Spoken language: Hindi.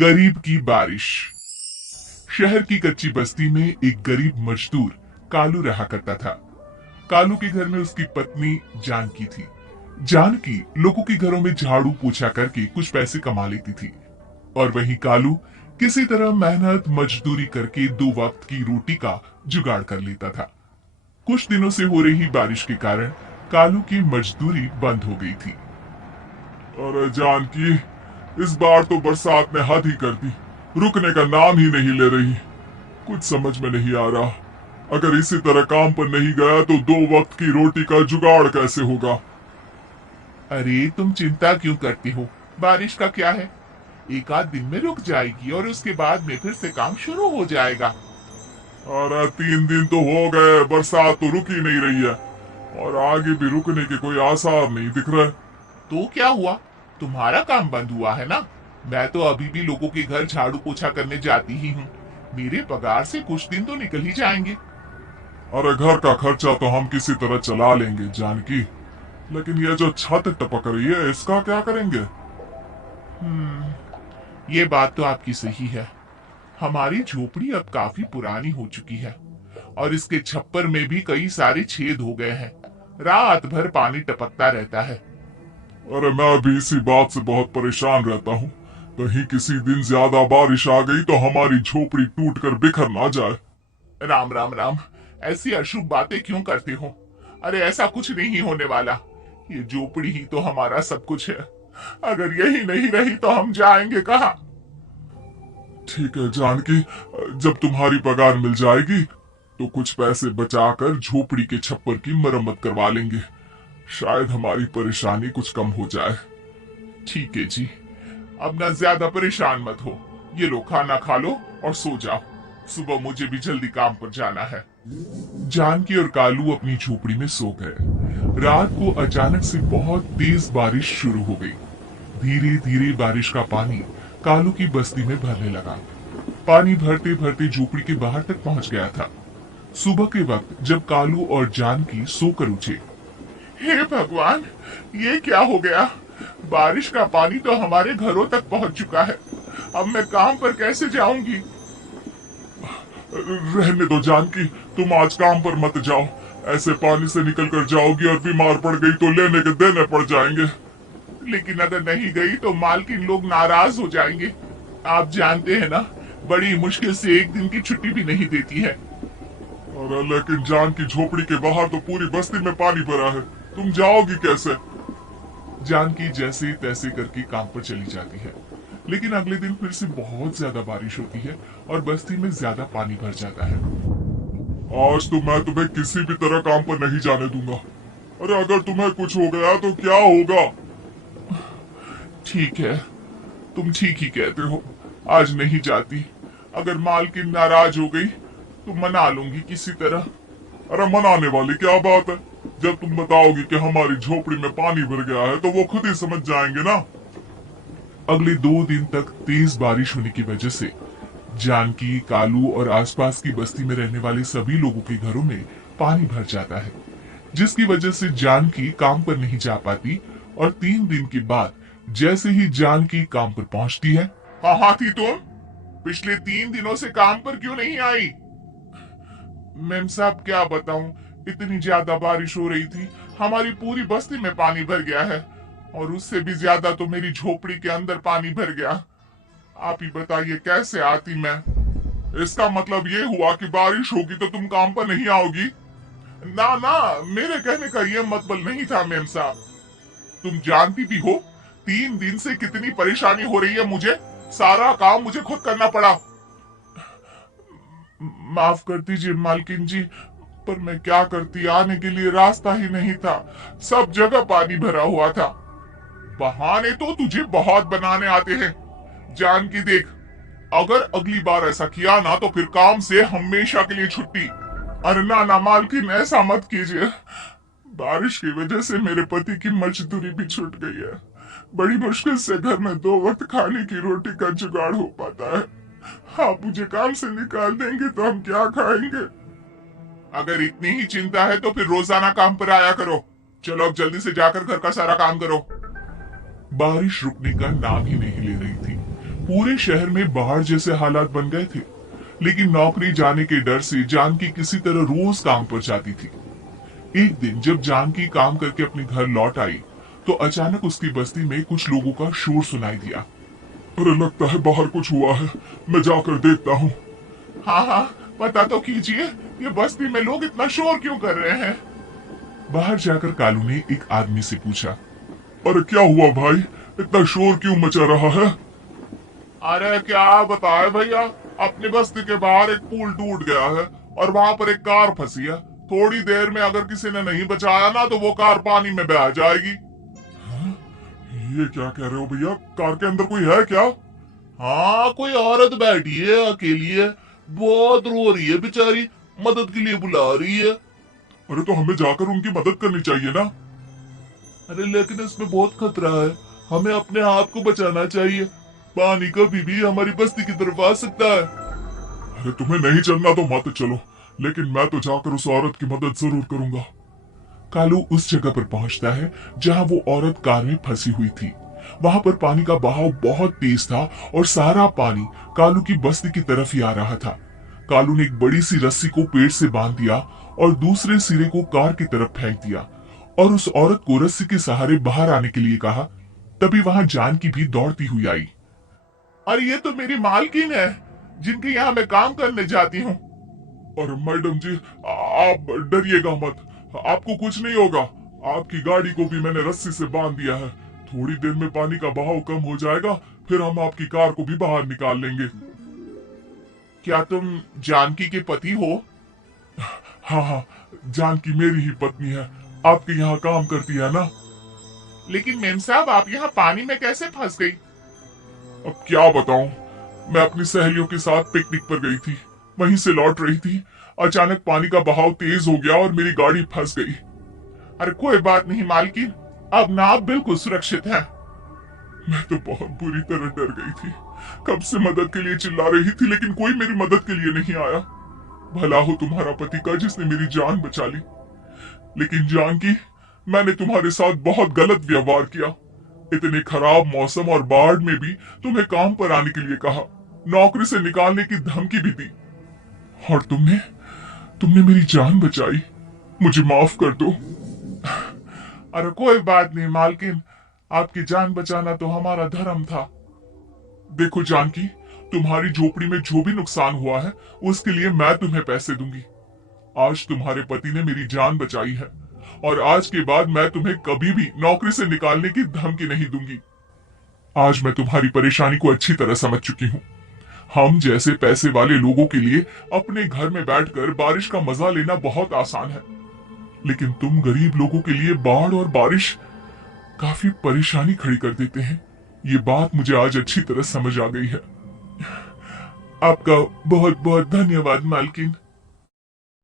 गरीब की बारिश। शहर की कच्ची बस्ती में एक गरीब मजदूर कालू रहा करता था। कालू के घर में उसकी पत्नी जानकी थी। जानकी लोगों के घरों में झाड़ू पोछा करके कुछ पैसे कमा लेती थी और वहीं कालू किसी तरह मेहनत मजदूरी करके 2 वक्त की रोटी का जुगाड़ कर लेता था। कुछ दिनों से हो रही बारिश के कारण कालू की मजदूरी बंद हो गई थी। अरे जानकी, इस बार तो बरसात ने हद ही कर दी, रुकने का नाम ही नहीं ले रही। कुछ समझ में नहीं आ रहा, अगर इसी तरह काम पर नहीं गया तो 2 वक्त की रोटी का जुगाड़ कैसे होगा। अरे तुम चिंता क्यों करते हो, बारिश का क्या है, एक आध दिन में रुक जाएगी और उसके बाद में फिर से काम शुरू हो जाएगा। अरे 3 दिन तो हो गए, बरसात तो रुक ही नहीं रही है और आगे भी रुकने के कोई आसार नहीं दिख रहे। तो क्या हुआ, तुम्हारा काम बंद हुआ है ना। मैं तो अभी भी लोगों के घर झाड़ू पोछा करने जाती ही हूँ। मेरे पगार से कुछ दिन तो निकल ही जाएंगे। अरे घर का खर्चा तो हम किसी तरह चला लेंगे जानकी, लेकिन ये जो छत टपक रही है इसका क्या करेंगे। ये बात तो आपकी सही है। हमारी झोपड़ी अब काफी पुरानी हो चुकी है और इसके छप्पर में भी कई सारे छेद हो गए हैं। रात भर पानी टपकता रहता है। अरे मैं भी इसी बात से बहुत परेशान रहता हूँ, कहीं किसी दिन ज्यादा बारिश आ गई तो हमारी झोपड़ी टूटकर बिखर ना जाए। राम राम राम, ऐसी अशुभ बातें क्यों करते हो। अरे ऐसा कुछ नहीं होने वाला, ये झोपड़ी ही तो हमारा सब कुछ है। अगर यही नहीं रही तो हम जाएंगे कहाँ। ठीक है जानकी, जब तुम्हारी पगार मिल जाएगी तो कुछ पैसे बचाकर झोपड़ी के छप्पर की मरम्मत करवा लेंगे, शायद हमारी परेशानी कुछ कम हो जाए। ठीक है जी, अब ना ज्यादा परेशान मत हो। ये लो खाना खा लो और सो जाओ, सुबह मुझे भी जल्दी काम पर जाना है। जानकी और कालू अपनी झोपड़ी में सो गए। रात को अचानक से बहुत तेज बारिश शुरू हो गई। धीरे धीरे बारिश का पानी कालू की बस्ती में भरने लगा। पानी भरते भरते झोपड़ी के बाहर तक पहुंच गया था। सुबह के वक्त जब कालू और जानकी सोकर उठे, हे भगवान, ये क्या हो गया। बारिश का पानी तो हमारे घरों तक पहुंच चुका है। अब मैं काम पर कैसे जाऊंगी। रहने दो जानकी, तुम आज काम पर मत जाओ। ऐसे पानी से निकल कर जाओगी और बीमार पड़ गई तो लेने के देने पड़ जाएंगे। लेकिन अगर नहीं गई तो मालकिन लोग नाराज हो जाएंगे। आप जानते हैं ना, बड़ी मुश्किल से एक दिन की छुट्टी भी नहीं देती है। अरे लेकिन जानकी, झोपड़ी के बाहर तो पूरी बस्ती में पानी भरा है, तुम जाओगी कैसे। जानकी जैसे तैसे करके काम पर चली जाती है, लेकिन अगले दिन फिर से बहुत ज्यादा बारिश होती है और बस्ती में ज्यादा पानी भर जाता है। आज तो मैं तुम्हें किसी भी तरह काम पर नहीं जाने दूंगा। अरे अगर तुम्हें कुछ हो गया तो क्या होगा। ठीक है, तुम ठीक ही कहते हो, आज नहीं जाती। अगर मालकिन नाराज हो गई तो मना लूंगी किसी तरह। अरे मनाने वाली क्या बात है, जब तुम बताओगी कि हमारी झोपड़ी में पानी भर गया है तो वो खुद ही समझ जाएंगे ना। अगले 2 दिन तक तेज बारिश होने की वजह से जानकी, कालू और आसपास की बस्ती में रहने वाले सभी लोगों के घरों में पानी भर जाता है, जिसकी वजह से जानकी काम पर नहीं जा पाती। और 3 दिन के बाद जैसे ही जानकी काम पर पहुंचती है, कहाँ थी तुम, पिछले 3 दिनों से काम पर क्यों नहीं आई। मैम साहब क्या बताऊं, इतनी ज्यादा बारिश हो रही थी, हमारी पूरी बस्ती में पानी भर गया है और उससे भी ज्यादा तो मेरी झोपड़ी के अंदर पानी भर गया। आप ही बताइए कैसे आती मैं। इसका मतलब ये हुआ कि बारिश होगी तो तुम काम पर नहीं आओगी। ना ना, मेरे कहने का ये मतलब नहीं था मैम साहब। तुम जानती भी हो 3 दिन से कितनी परेशानी हो रही है मुझे, सारा काम मुझे खुद करना पड़ा। माफ कर दीजिए मालकिन जी, पर मैं क्या करती, आने के लिए रास्ता ही नहीं था, सब जगह पानी भरा हुआ था। बहाने तो तुझे बहुत बनाने आते हैं। जान की देख, अगर अगली बार ऐसा किया ना तो फिर काम से हमेशा के लिए छुट्टी। अरे ना ना मालकिन, ऐसा मत कीजिए। बारिश की वजह से मेरे पति की मजदूरी भी छूट गई है। बड़ी मुश्किल से घर में 2 वक्त खाने की रोटी का जुगाड़ हो पाता है। आप मुझे काम से निकाल देंगे तो हम क्या खाएंगे। अगर इतनी ही चिंता है तो फिर रोजाना काम पर आया करो। चलो अब जल्दी से जाकर घर का सारा काम करो। बारिश रुकने का नाम ही नहीं ले रही थी। पूरे शहर में बाढ़ जैसे हालात बन गए थे, लेकिन नौकरी जाने के डर से जानकी किसी तरह रोज काम पर जाती थी। एक दिन जब जानकी काम करके अपने घर लौट आई तो अचानक उसकी बस्ती में कुछ लोगों का शोर सुनाई दिया। अरे लगता है बाहर कुछ हुआ है, मैं जाकर देखता हूँ। हाँ हाँ, पता तो कीजिए, ये बस्ती में लोग इतना शोर क्यों कर रहे हैं? बाहर जाकर कालू ने एक आदमी से पूछा। अरे क्या हुआ भाई, इतना शोर क्यों मचा रहा है? अरे क्या बताए भैया, अपनी बस्ती के बाहर एक पुल टूट गया है और वहाँ पर एक कार फंसी है। थोड़ी देर में अगर किसी ने नहीं बचाया ना तो वो कार पानी में बह जाएगी। ये क्या कह रहे हो भैया, कार के अंदर कोई है क्या? हाँ, कोई औरत बैठी है, अकेली है, बहुत रो रही है बेचारी, मदद के लिए बुला रही है। अरे तो हमें जाकर उनकी मदद करनी चाहिए ना। अरे लेकिन इसमें बहुत खतरा है, हमें अपने आप को बचाना चाहिए, पानी कभी भी हमारी बस्ती की तरफ आ सकता है। अरे तुम्हें नहीं चलना तो मत चलो, लेकिन मैं तो जाकर उस औरत की मदद जरूर करूंगा। कालू उस जगह पर पहुंचता है जहां वो औरत कार में फंसी हुई थी। वहां पर पानी का बहाव बहुत तेज था और सारा पानी कालू की बस्ती की तरफ ही आ रहा था। कालू ने एक बड़ी सी रस्सी को पेड़ से बांध दिया और दूसरे सिरे को कार की तरफ फेंक दिया और उस औरत को रस्सी के सहारे बाहर आने के लिए कहा। तभी वहां जानकी भी दौड़ती हुई आई। अरे ये तो मेरी मालकिन है, जिनके यहाँ मैं काम करने जाती हूँ। अरे मैडम जी, आप डरिएगा मत, आपको कुछ नहीं होगा। आपकी गाड़ी को भी मैंने रस्सी से बांध दिया है। थोड़ी देर में पानी का बहाव कम हो जाएगा, फिर हम आपकी कार को भी बाहर निकाल लेंगे। क्या तुम जानकी के पति हो? हाँ हाँ, जानकी मेरी ही पत्नी है, आपके यहाँ काम करती है ना। लेकिन मेम साहब, आप यहाँ पानी में कैसे फंस गई? अब क्या बताऊं, मैं अपनी सहेलियों के साथ पिकनिक पर गई थी, वहीं से लौट रही थी, अचानक पानी का बहाव तेज हो गया और मेरी गाड़ी फंस गई। अरे कोई बात नहीं मालकिन, अब ना आप बिल्कुल सुरक्षित हैं। मैं तो बहुत बुरी तरह डर गई थी, कब से मदद के लिए चिल्ला रही थी, लेकिन कोई मेरी मदद के लिए नहीं आया। भला हो तुम्हारा पति का जिसने मेरी जान बचा ली। लेकिन जानकी, मैंने तुम्हारे साथ बहुत गलत व्यवहार किया। इतने खराब मौसम और बाढ़ में भी तुम्हें काम पर आने के लिए कहा, नौकरी से निकालने की धमकी भी दी, और तुमने मेरी जान बचाई। मुझे माफ कर दो। अरे कोई बात नहीं मालकिन, आपकी जान बचाना तो हमारा धर्म था। देखो जानकी, तुम्हारी झोपड़ी में जो भी नुकसान हुआ है उसके लिए मैं तुम्हें पैसे दूंगी। आज तुम्हारे पति ने मेरी जान बचाई है और आज के बाद मैं तुम्हें कभी भी नौकरी से निकालने की धमकी नहीं दूंगी। आज मैं तुम्हारी परेशानी को अच्छी तरह समझ चुकी हूँ। हम जैसे पैसे वाले लोगों के लिए अपने घर में बैठकर बारिश का मजा लेना बहुत आसान है, लेकिन तुम गरीब लोगों के लिए बाढ़ और बारिश काफी परेशानी खड़ी कर देते हैं। ये बात मुझे आज अच्छी तरह समझ आ गई है। आपका बहुत बहुत धन्यवाद मालकिन।